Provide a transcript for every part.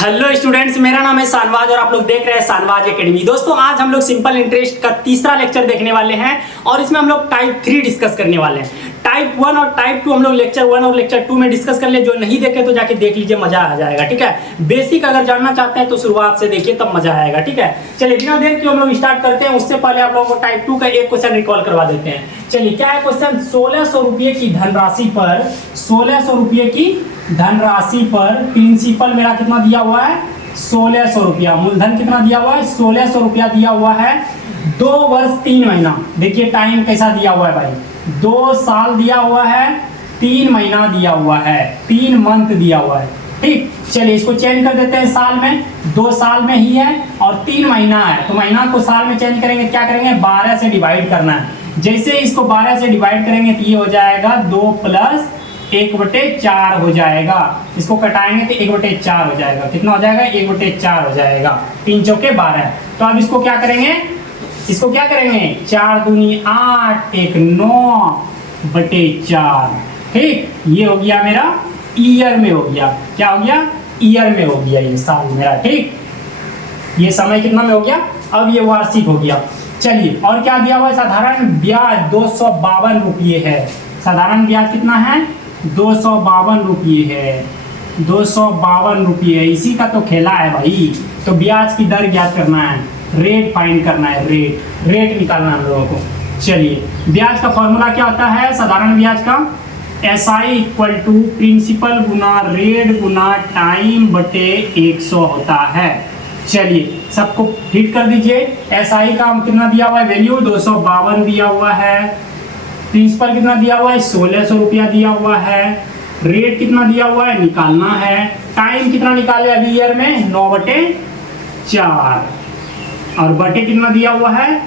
Hello students, मेरा नाम है शानवाज और आप लोग देख रहे हैं शानवाज एकेडमी। दोस्तों, आज हम लोग सिंपल इंटरेस्ट का तीसरा लेक्चर देखने वाले हैं और इसमें हम लोग टाइप 3 डिस्कस करने वाले हैं। टाइप 1 और टाइप 2 हम लोग लेक्चर 1 और लेक्चर 2 में डिस्कस कर ले। जो नहीं देखे तो जाके देख लीजिए, मजा आ जाएगा। ठीक है, बेसिक अगर जानना चाहते हैं तो शुरुआत से देखिए, तब मजा आएगा। ठीक है, चलिए बिना देर के हम लोग स्टार्ट करते हैं। उससे पहले आप लोगों को टाइप 2 का एक क्वेश्चन रिकॉल करवा देते हैं। चलिए, क्या है क्वेश्चन? 1600 रुपये की धनराशि पर 1600 रुपये की धनराशि पर प्रिंसिपल मेरा कितना दिया हुआ है? 1600 रुपया। मूलधन कितना दिया हुआ है? 1600 रुपया दिया हुआ है। 2 वर्ष 3 महीना। देखिए टाइम कैसा दिया हुआ है भाई, 2 साल दिया हुआ है, 3 महीना दिया हुआ है, 3 मंथ दिया हुआ है। ठीक, चलिए इसको चेंज कर देते हैं साल में। 2 साल में ही है और 3 महीना है, तो महीना को साल में चेंज करेंगे। क्या करेंगे? 12 से डिवाइड करना है। जैसे इसको 12 से डिवाइड करेंगे तो ये हो जाएगा 2 + 1/4 हो जाएगा। इसको कटाएंगे तो 1/4 हो जाएगा। कितना हो जाएगा? 1/4 हो जाएगा। 3 चौके 12। तो अब इसको क्या करेंगे? 4 दूनी 8, 1 9/4। ठीक, ये हो गया मेरा ईयर में हो गया। क्या हो गया? ईयर में हो गया ये साल मेरा। ठीक, ये समय कितना में हो गया? अब ये वार्षिक हो गया। चलिए, और क्या दिया हुआ है? साधारण ब्याज 252 रुपये है। साधारण ब्याज कितना है? 252 रुपये है। 252 रुपये, इसी का तो खेला है भाई। तो ब्याज की दर ज्ञात करना है, रेट फाइंड करना है, रेट निकालना है हम लोगों को। चलिए, ब्याज का फॉर्मूला क्या होता है? साधारण ब्याज का SI = प्रिंसिपल गुना रेट गुना टाइम बटे 100 होता है। चलिए, सबको हिट कर दीजिए। SI का कितना दिया हुआ है? वैल्यू 252 दिया हुआ है। प्रिंसिपल कितना दिया हुआ है? 1600 रुपया दिया हुआ है। रेट कितना दिया हुआ है? निकालना है। टाइम कितना निकाले अभी ईयर में? 9/4। और बटे कितना दिया हुआ है?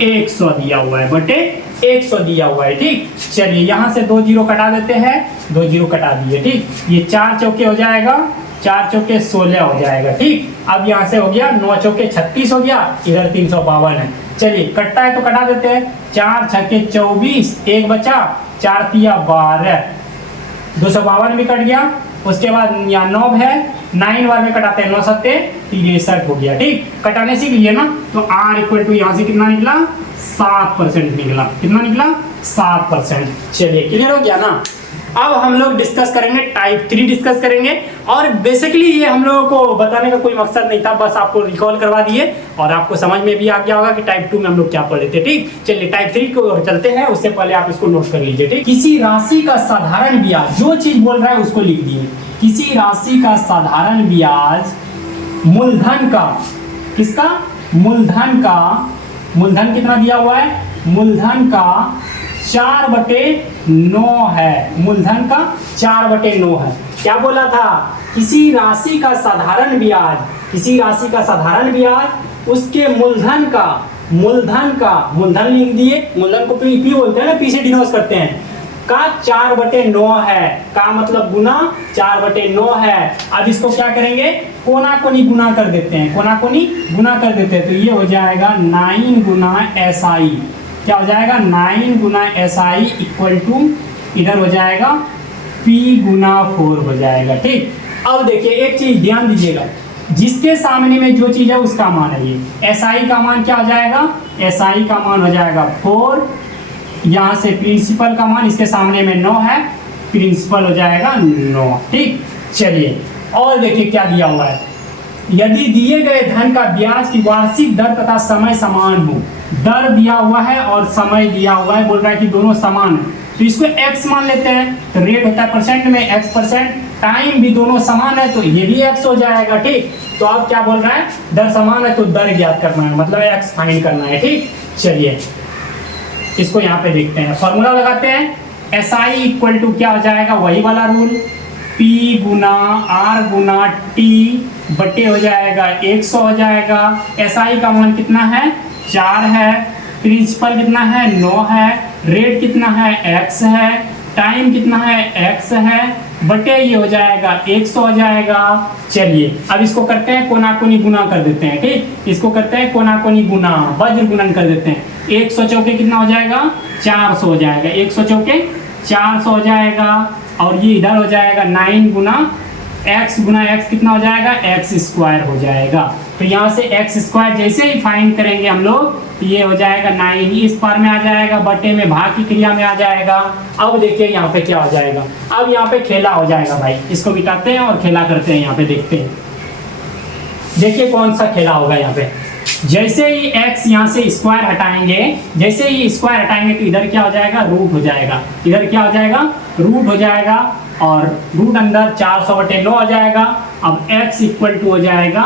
100 दिया हुआ है। बटे 100 दिया हुआ है। ठीक, चलिए यहाँ से 2 जीरो कटा देते हैं। 2 जीरो कटा दिए। ठीक, ये 4 चौके हो जाएगा, 4 चौके 16 हो जाएगा। ठीक, अब यहाँ से हो गया 9 चौके 36 हो गया। इधर 352 है। चलिए, कटता है तो कटा देते हैं। 4 छक्के 24, 1 बचा, 4 तिया 12, 252 भी कट गया। उसके बाद यहाँ 9 है, 9 बार में कटाते हैं, 9 सत्ते 63 हो गया। ठीक, कटाने सीख लिए ना। तो R = यहाँ से कितना निकला? 7% निकला। कितना निकला? 7%। चलिए, क्लियर हो गया ना। अब हम लोग डिस्कस करेंगे टाइप 3 डिस्कस करेंगे। और बेसिकली ये हम लोगों को बताने का कोई मकसद नहीं था, बस आपको रिकॉल करवा दिए और आपको समझ में भी आ गया होगा कि टाइप 2 में हम लोग क्या पढ़े थे। ठीक, चलिए टाइप 3 को चलते हैं। उससे पहले आप इसको नोट कर लीजिए। ठीक, किसी राशि का साधारण ब्याज, जो चीज बोल रहा है उसको लिख दिए। किसी राशि का साधारण ब्याज मूलधन का, किसका? मूलधन का। मूलधन कितना दिया हुआ है? मूलधन का 4/9 है। मूलधन का 4/9 है। क्या बोला था? किसी राशि का साधारण ब्याज, किसी राशि का साधारण ब्याज उसके मूलधन का, मूलधन लिख दिए। मूलधन को पी बोलते हैं ना, पी से डिनोट करते हैं, का 4/9 है। का मतलब गुना 4/9 है। अब इसको क्या करेंगे? कोना कोनी गुना कर देते हैं। कोना कोनी गुना कर देते हैं तो ये हो जाएगा 9 गुना SI। क्या हो जाएगा? 9 गुना SI = इधर हो जाएगा P गुना 4 हो जाएगा। ठीक, अब देखिए एक चीज ध्यान दीजिएगा, जिसके सामने में जो चीज है उसका मान है ये। SI का मान क्या हो जाएगा? SI का मान हो जाएगा 4। यहाँ से प्रिंसिपल का मान, इसके सामने में 9 है, प्रिंसिपल हो जाएगा 9। ठीक, चलिए और देखिए क्या दिया हुआ है। यदि दिए गए धन का ब्याज की वार्षिक दर तथा समय समान हो, दर दिया हुआ है और समय दिया हुआ है, बोल रहा है कि दोनों समान है, तो इसको x मान लेते हैं। तो रेट होता है परसेंट में, x%। टाइम भी दोनों समान है तो ये भी x हो जाएगा। ठीक, तो अब क्या बोल रहा है? दर समान है तो दर ज्ञात करना है, मतलब x फाइंड करना है। ठीक, चलिए इसको यहाँ पे देखते हैं, फॉर्मूला लगाते हैं। SI = क्या हो जाएगा? वही वाला रूल, P गुना R गुना T बटे हो जाएगा 100 हो जाएगा। SI का मान कितना है? 4 है। प्रिंसिपल कितना है? 9 है। रेट कितना है? X है। टाइम कितना है? X है। बटे ये हो जाएगा 100 हो जाएगा। चलिए अब इसको करते हैं कोना कोनी गुना कर देते हैं। ठीक, इसको करते हैं कोना कोनी गुना, वज्र गुणन कर देते हैं। 100 चौके कितना हो जाएगा? 400 हो जाएगा। 100 चौके 400 हो जाएगा। और ये इधर हो जाएगा 9 गुना x गुना x कितना हो जाएगा, एक्स स्क्वायर हो जाएगा। तो यहाँ से एक्स स्क्वायर जैसे ही फाइंड करेंगे हम लोग तो ये हो जाएगा 9, इस पार में आ जाएगा, बटे में भाग की क्रिया में आ जाएगा। अब देखिए यहाँ पे क्या हो जाएगा, अब यहाँ पे खेला हो जाएगा भाई, इसको मिटाते हैं और खेला करते हैं, यहाँ पे देखते हैं। देखिए कौन सा खेला होगा यहाँ पे। जैसे ही x यहाँ से स्क्वायर हटाएंगे, जैसे ही स्क्वायर हटाएंगे तो इधर क्या हो जाएगा, रूट हो जाएगा। इधर क्या हो जाएगा, रूट हो जाएगा, और रूट अंदर 400/9 हो जाएगा। अब x इक्वल टू हो जाएगा,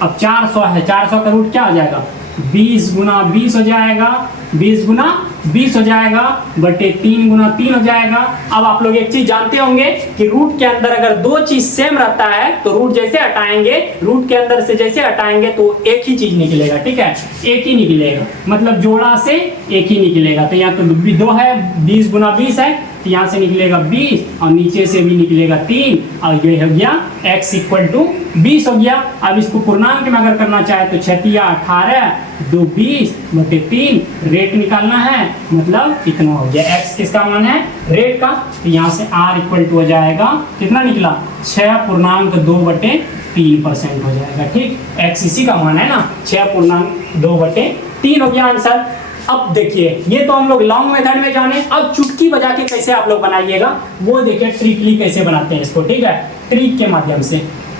अब 400 है, 400 का रूट क्या हो जाएगा, 20 गुना 20 हो जाएगा, 20 गुना 20 हो जाएगा, बटे 3 गुना 3 हो जाएगा। अब आप लोग एक चीज जानते होंगे कि रूट के अंदर अगर दो चीज सेम रहता है तो रूट जैसे हटाएंगे, रूट के अंदर से जैसे हटाएंगे तो एक ही चीज निकलेगा, ठीक है, एक ही निकलेगा, मतलब जोड़ा से एक ही निकलेगा। तो यहाँ तो 2 है, 20 गुना 20 है, तो यहाँ से निकलेगा 20 और नीचे से भी निकलेगा 3, और ये हो गया x इक्वल टू 20 हो गया। अब इसको पूर्णांक में अगर करना चाहे तो 6 × 18 2 20 बटे 3, रेट निकालना है, मतलब इतना हो गया। x किसका मान है, रेट का। तो यहाँ से r इक्वल टू हो जाएगा, कितना निकला, 6.2/3% हो जाएगा, ठीक। x इसी का मान है ना, 6.2/3 हो गया आंसर। अब देखिए ये तो हम लोग लॉन्ग मेथड में जाने, अब चुटकी बजा के कैसे आप लोग बनाइएगा वो देखिए, ट्रिकली कैसे बनाते हैं इसको, ठीक है, ट्रिक के माध्यम से,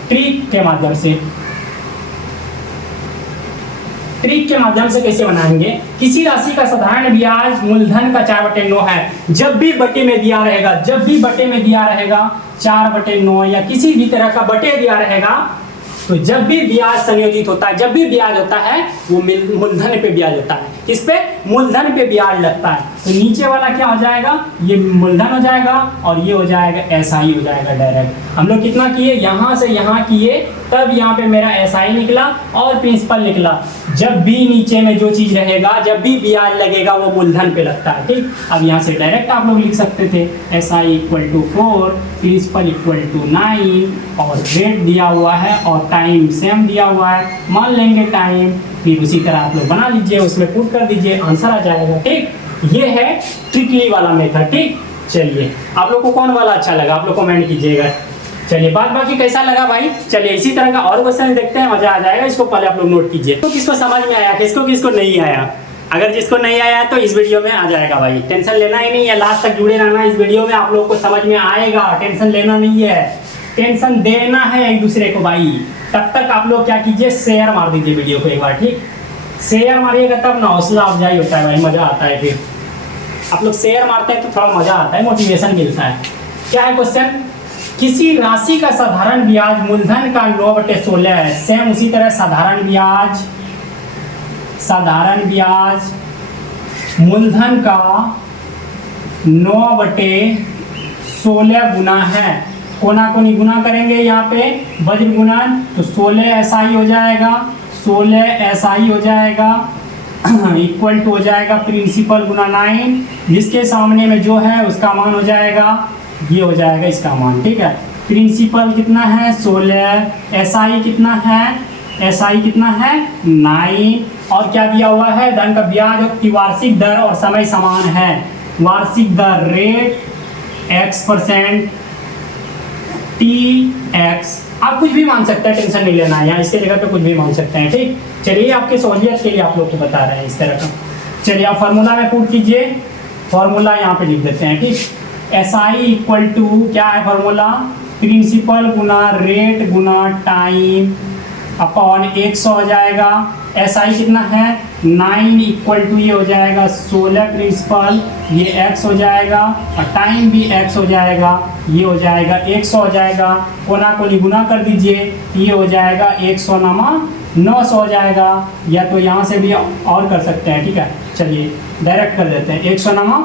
ट्रिक के माध्यम से, ट्रिक के माध्यम से कैसे बनाएंगे। किसी राशि का साधारण ब्याज मूलधन का 4/9 है, जब भी बटे में दिया रहेगा, जब भी बटे में दिया रहेगा 4/9 या किसी भी तरह का बटे दिया रहेगा, तो जब भी ब्याज संयोजित होता है, जब भी ब्याज होता है वो मूलधन पे ब्याज होता है, किस पे, मूलधन पे ब्याज लगता है। तो नीचे वाला क्या हो जाएगा, ये मूलधन हो जाएगा और ये हो जाएगा SI हो जाएगा डायरेक्ट। हम लोग कितना किए, यहाँ से यहाँ किए, तब यहाँ पे मेरा SI निकला और प्रिंसिपल निकला। जब भी नीचे में जो चीज रहेगा, जब भी ब्याज लगेगा वो मूलधन पे लगता है, ठीक। अब यहाँ से डायरेक्ट आप लोग लिख सकते थे SI equal to 4, principal equal to 9, और रेट दिया हुआ है और टाइम सेम दिया हुआ है, मान लेंगे टाइम, फिर उसी तरह आप लोग बना लीजिए, उसमें पुट कर दीजिए, आंसर आ जाएगा, ठीक। ये है ट्रिकली वाला मेथड, ठीक। चलिए आप लोग को कौन वाला अच्छा लगा, आप लोग कमेंट कीजिएगा। चलिए बाद बाकी कैसा लगा भाई। चलिए इसी तरह का और क्वेश्चन देखते हैं, मजा आ जाएगा। इसको पहले आप लोग नोट कीजिए, तो किसको समझ में आया, किसको किसको नहीं आया। अगर जिसको नहीं आया तो इस वीडियो में आ जाएगा भाई, टेंशन लेना ही नहीं है, लास्ट तक जुड़े रहना, इस वीडियो में आप लोग को समझ में आएगा, टेंशन लेना नहीं है, टेंशन देना है एक दूसरे को भाई। तब तक आप लोग क्या कीजिए, शेयर मार दीजिए वीडियो को एक बार, ठीक। शेयर मारिएगा तब ना हौसला अफजाई होता है भाई, मजा आता है। फिर आप लोग शेयर मारते हैं तो थोड़ा मजा आता है, मोटिवेशन मिलता है। क्या है क्वेश्चन, किसी राशि का साधारण ब्याज मूलधन का 9/16 है, सेम उसी तरह साधारण ब्याज मूलधन का 9/16 गुना है। कोना कोनी गुना करेंगे, यहाँ पे वज्र गुणन, तो 16 SI हो जाएगा, 16 SI हो जाएगा, इक्वल टू हो जाएगा प्रिंसिपल गुना 9, जिसके सामने में जो है उसका मान हो जाएगा, ये हो जाएगा इसका मान, ठीक है। प्रिंसिपल कितना है 16, SI कितना है, SI कितना है 9, और क्या दिया हुआ है, धन का ब्याज की वार्षिक दर और समय समान है। वार्षिक दर रेट x% TX, आप कुछ भी मान सकते हैं, टेंशन नहीं लेना है, यहाँ इसके जगह पे कुछ भी मान सकते हैं, ठीक। चलिए आपके सहूलियत के लिए आप लोग को बता रहे हैं इस तरह का। चलिए आप फार्मूला में पुट कीजिए, फार्मूला यहाँ पे लिख देते हैं, ठीक। SI इक्वल टू क्या है फार्मूला, प्रिंसिपल गुना रेट गुना टाइम अपॉन 100 हो जाएगा। SI कितना है 9 इक्वल टू ये हो जाएगा 16 प्रिंसिपल, ये x हो जाएगा और टाइम भी x हो जाएगा, ये हो जाएगा 100 हो जाएगा। कोना कोनी गुना कर दीजिए, ये हो जाएगा 100 नामा 900 हो जाएगा, या तो यहाँ से भी और कर सकते हैं, ठीक है। चलिए डायरेक्ट कर देते हैं, 100 नामा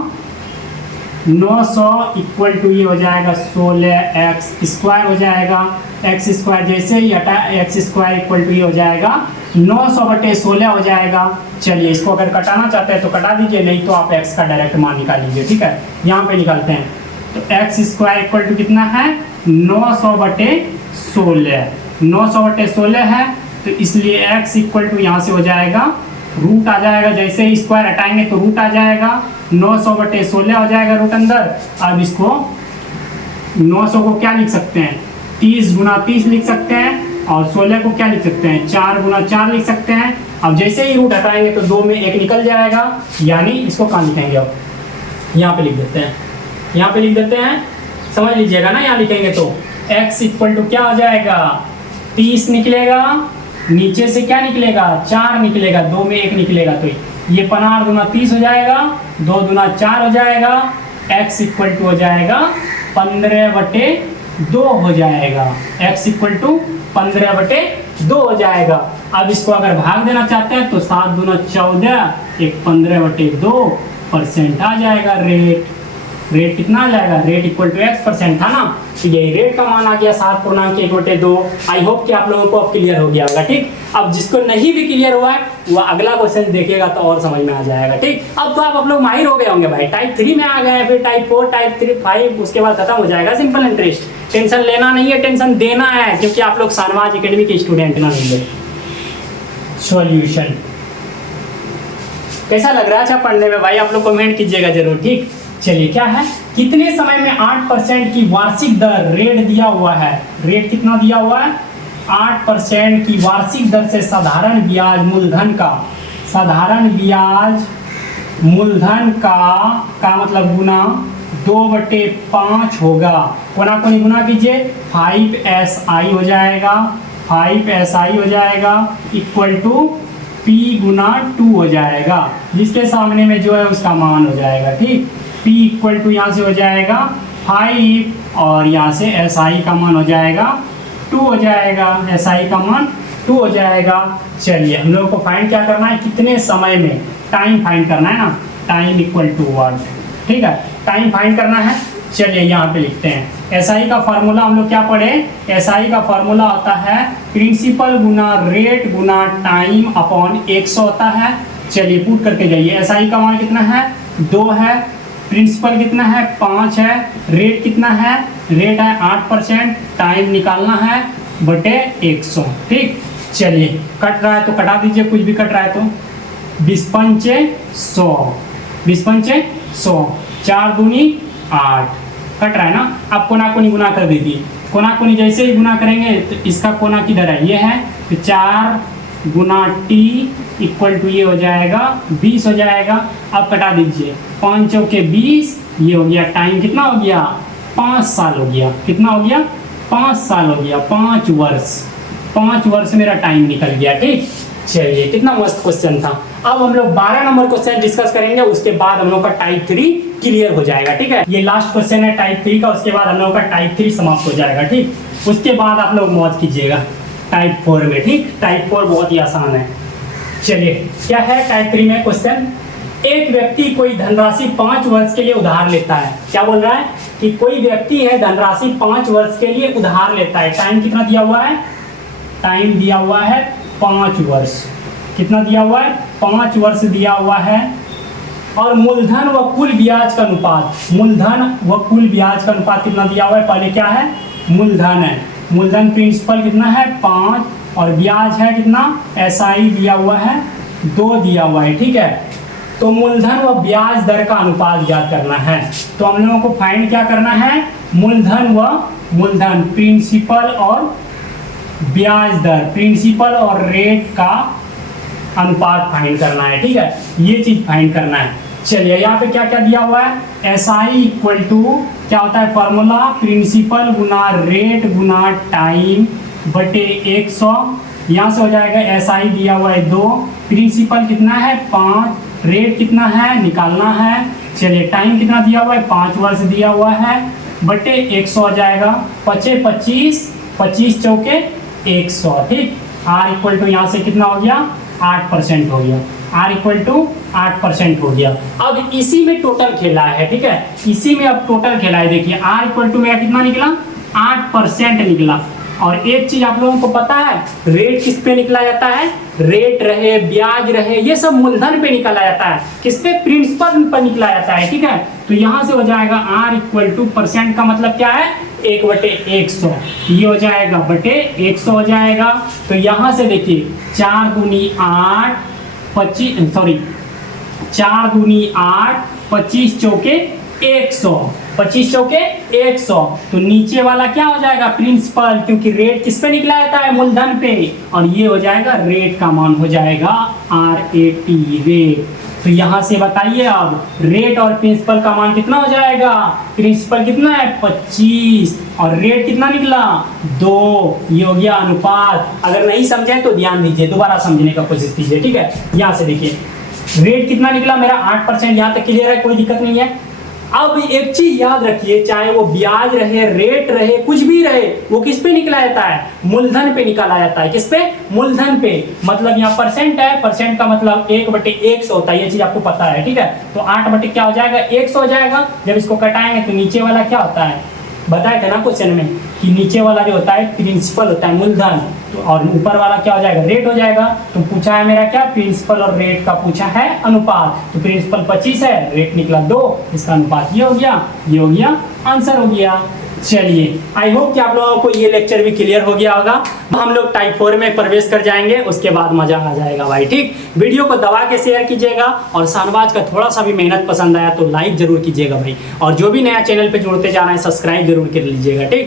900 इक्वल टू ये हो जाएगा 16x² हो जाएगा, x² जैसे ही हटा x² इक्वल टू ये हो जाएगा 900/16 हो जाएगा। चलिए इसको अगर कटाना चाहते हैं तो कटा दीजिए, नहीं तो आप x का डायरेक्ट मान निकाल लीजिए, ठीक है। यहाँ पे निकालते हैं तो x² इक्वल टू कितना है 900/16, 900/16 है, तो इसलिए x इक्वल टू यहाँ से हो जाएगा रूट आ जाएगा, जैसे ही स्क्वायर हटाएंगे तो रूट आ जाएगा, 900/16 हो जाएगा रूट अंदर। अब इसको 900 को क्या लिख सकते हैं 30 गुना 30 लिख सकते हैं और 16 को क्या लिख सकते हैं 4 गुना 4 लिख सकते हैं। अब जैसे ही रूट हटाएंगे तो 2 में 1 निकल जाएगा, यानी इसको कहाँ लिखेंगे, अब यहाँ पे लिख देते हैं, यहाँ पे लिख देते हैं, समझ लीजिएगा ना। यहाँ लिखेंगे तो x इक्वल टू क्या हो जाएगा 30 निकलेगा, नीचे से क्या निकलेगा 4 निकलेगा, 2 में 1 निकलेगा, तो ये 15 गुना 30 हो जाएगा, 2 गुना 4 हो जाएगा, x इक्वल टू हो जाएगा 15/2 हो जाएगा, x इक्वल टू 15/2 हो जाएगा। अब इसको अगर भाग देना चाहते हैं तो 7 दूना 14, एक 15/2% आ जाएगा रेट कितना आ जाएगा, रेट इक्वल टू x% था ना, तो यही रेट का मान आ गया 7.1/2। आई होप कि आप लोगों को अब क्लियर हो गया होगा। ठीक, अब जिसको नहीं भी क्लियर हुआ है वो अगला क्वेश्चन देखेगा तो और समझ में आ जाएगा। ठीक, अब तो आप लोग माहिर हो गए होंगे भाई, टाइप 3 में आ गए, फिर टाइप 4, टाइप 3, 5 उसके बाद खत्म हो जाएगा सिंपल इंटरेस्ट। टेंशन लेना नहीं है, टेंशन देना है, क्योंकि आप लोग शाहनवाज एकेडमी के स्टूडेंट ना नहीं है। सॉल्यूशन कैसा लग रहा है अच्छा पढ़ने में भाई, आप लोग कमेंट कीजिएगा जरूर। ठीक, चलिए क्या है, कितने समय में 8% की वार्षिक दर रेट दिया हुआ है, रेट कितना दिया हुआ है 8% की वार्षिक दर से साधारण ब्याज मूलधन का, साधारण ब्याज मूलधन का मतलब गुना 2/5 होगा। कोना कोनी गुना कीजिए, 5SI हो जाएगा, 5SI हो जाएगा इक्वल टू P गुना 2 हो जाएगा, जिसके सामने में जो है उसका मान हो जाएगा। ठीक, P इक्वल टू यहाँ से हो जाएगा 5 और यहाँ से SI का मान हो जाएगा 2 हो जाएगा, SI का मान 2 हो जाएगा। चलिए हम लोग को फाइंड क्या करना है, कितने समय में, टाइम फाइंड करना है ना, टाइम इक्वल टू व्हाट। ठीक है, टाइम फाइंड करना है। चलिए यहाँ पे लिखते हैं, SI का फार्मूला हम लोग क्या पढ़े, SI का फार्मूला होता है प्रिंसिपल गुना रेट गुना टाइम अपॉन 100 होता है। चलिए पुट करके जाइए, SI का मान कितना है 2 है, प्रिंसिपल कितना है 5 है, रेट कितना है, रेट है 8%, टाइम निकालना है बटे 100। ठीक, चलिए कट रहा है तो कटा दीजिए, कुछ भी कट रहा है तो 20 पंचे 100, 20 पंचे 100, 4 दूनी 8, कट रहा है ना। अब कोना कोनी गुना कर दीजिए, कोना कोनी जैसे ही गुना करेंगे तो इसका कोना किधर है, ये है, तो 4 गुना T इक्वल टू ये हो जाएगा 20 हो जाएगा। अब कटा दीजिए, 5 चौके 20, ये हो गया, टाइम कितना हो गया 5 साल हो गया, कितना हो गया 5 साल हो गया, 5 वर्ष, 5 वर्ष मेरा टाइम निकल गया। ठीक, चलिए कितना मस्त क्वेश्चन था। अब हम लोग 12 नंबर क्वेश्चन डिस्कस करेंगे, उसके बाद हम लोग का टाइप 3 क्लियर हो जाएगा। ठीक है, ये लास्ट क्वेश्चन है टाइप 3 का, उसके बाद हम लोग का टाइप 3 समाप्त हो जाएगा। ठीक, उसके बाद आप लोग मौज कीजिएगा टाइप 4 में। ठीक, टाइप 4 बहुत ही आसान है। चलिए क्या है टाइप 3 में क्वेश्चन, एक व्यक्ति कोई धनराशि 5 वर्ष के लिए उधार लेता है। क्या बोल रहा है कि कोई व्यक्ति है धनराशि 5 वर्ष के लिए उधार लेता है। टाइम कितना दिया हुआ है, टाइम दिया हुआ है 5 वर्ष, कितना दिया हुआ है 5 वर्ष दिया हुआ है। और मूलधन व कुल ब्याज का अनुपात, मूलधन व कुल ब्याज का अनुपात कितना दिया हुआ है, पहले क्या है मूलधन है, मूलधन प्रिंसिपल कितना है 5 और ब्याज है कितना, SI दिया हुआ है 2 दिया हुआ है। ठीक है, तो मूलधन व ब्याज दर का अनुपात ज्ञात करना है। तो हम लोगों को फाइंड क्या करना है, मूलधन प्रिंसिपल और ब्याज दर, प्रिंसिपल और रेट का अनुपात फाइंड करना है। ठीक है, ये चीज फाइंड करना है। चलिए यहाँ पे क्या क्या दिया हुआ है, SI इक्वल टू क्या होता है फॉर्मूला, प्रिंसिपल गुना रेट गुना टाइम बटे 100। यहाँ से हो जाएगा SI दिया हुआ है 2, प्रिंसिपल कितना है 5, रेट कितना है निकालना है। चलिए टाइम कितना दिया हुआ है 5 वर्ष दिया हुआ है बटे 100 हो जाएगा, 5 25, 25 चौके 100। ठीक, R इक्वल टू यहाँ से कितना हो गया 8% हो गया, R इक्वल टू 8% हो गया। अब इसी में टोटल खेला है। ठीक है, इसी में अब टोटल खेला है। देखिए R इक्वल टू मेरा कितना निकला 8% निकला। और एक चीज आप लोगों को पता है, रेट किस पे निकला जाता है, रेट रहे ब्याज रहे ये सब मूलधन पे निकला जाता है, किस पे प्रिंसिपल पर निकला जाता है। ठीक है, तो यहाँ से हो जाएगा R इक्वल टू परसेंट का मतलब क्या है 1/100, ये हो जाएगा बटे 100 हो जाएगा। तो यहाँ से देखिए 4 दूनी 8, 25 चौके 100, 25 चौके 100, तो नीचे वाला क्या हो जाएगा प्रिंसिपल, क्योंकि रेट किस पे निकला जाता है मूलधन पे, और ये हो जाएगा रेट का मान हो जाएगा RAT रेट। तो यहाँ से बताइए अब रेट और प्रिंसिपल का मान कितना हो जाएगा, प्रिंसिपल कितना है 25 और रेट कितना निकला 2, ये हो गया अनुपात। अगर नहीं समझे तो ध्यान दीजिए, दोबारा समझने का कोशिश कीजिए, ठीक है। यहाँ से देखिए रेट कितना निकला मेरा 8%, यहाँ तक क्लियर है, कोई दिक्कत नहीं है। अब एक चीज याद रखिए, चाहे वो ब्याज रहे, रेट रहे, कुछ भी रहे, वो किस पे निकला जाता है, मूलधन पे निकाला जाता है। किस पे, मूलधन पे। मतलब यहाँ परसेंट है, परसेंट का मतलब 1/100 होता है, ये चीज आपको पता है, ठीक है। तो 8 बटे क्या हो जाएगा 100 हो जाएगा। जब इसको कटाएंगे तो नीचे वाला क्या होता है, बताए थे ना क्वेश्चन में कि नीचे वाला जो होता है प्रिंसिपल होता है मूलधन, तो और ऊपर वाला क्या हो जाएगा रेट हो जाएगा। तो पूछा है मेरा क्या, प्रिंसिपल और रेट का पूछा है अनुपात, तो प्रिंसिपल 25 है, रेट निकला 2, इसका अनुपात ये हो गया, ये हो गया, आंसर हो गया। चलिए आई होप कि आप लोगों को ये लेक्चर भी क्लियर हो गया होगा। हम लोग टाइप 4 में प्रवेश कर जाएंगे, उसके बाद मजा आ जाएगा भाई, ठीक। वीडियो को दबा के शेयर कीजिएगा, और शाहनवाज का थोड़ा सा भी मेहनत पसंद आया तो लाइक जरूर कीजिएगा भाई, और जो भी नया चैनल पे जुड़ते जा रहे हैं सब्सक्राइब जरूर कर लीजिएगा, ठीक।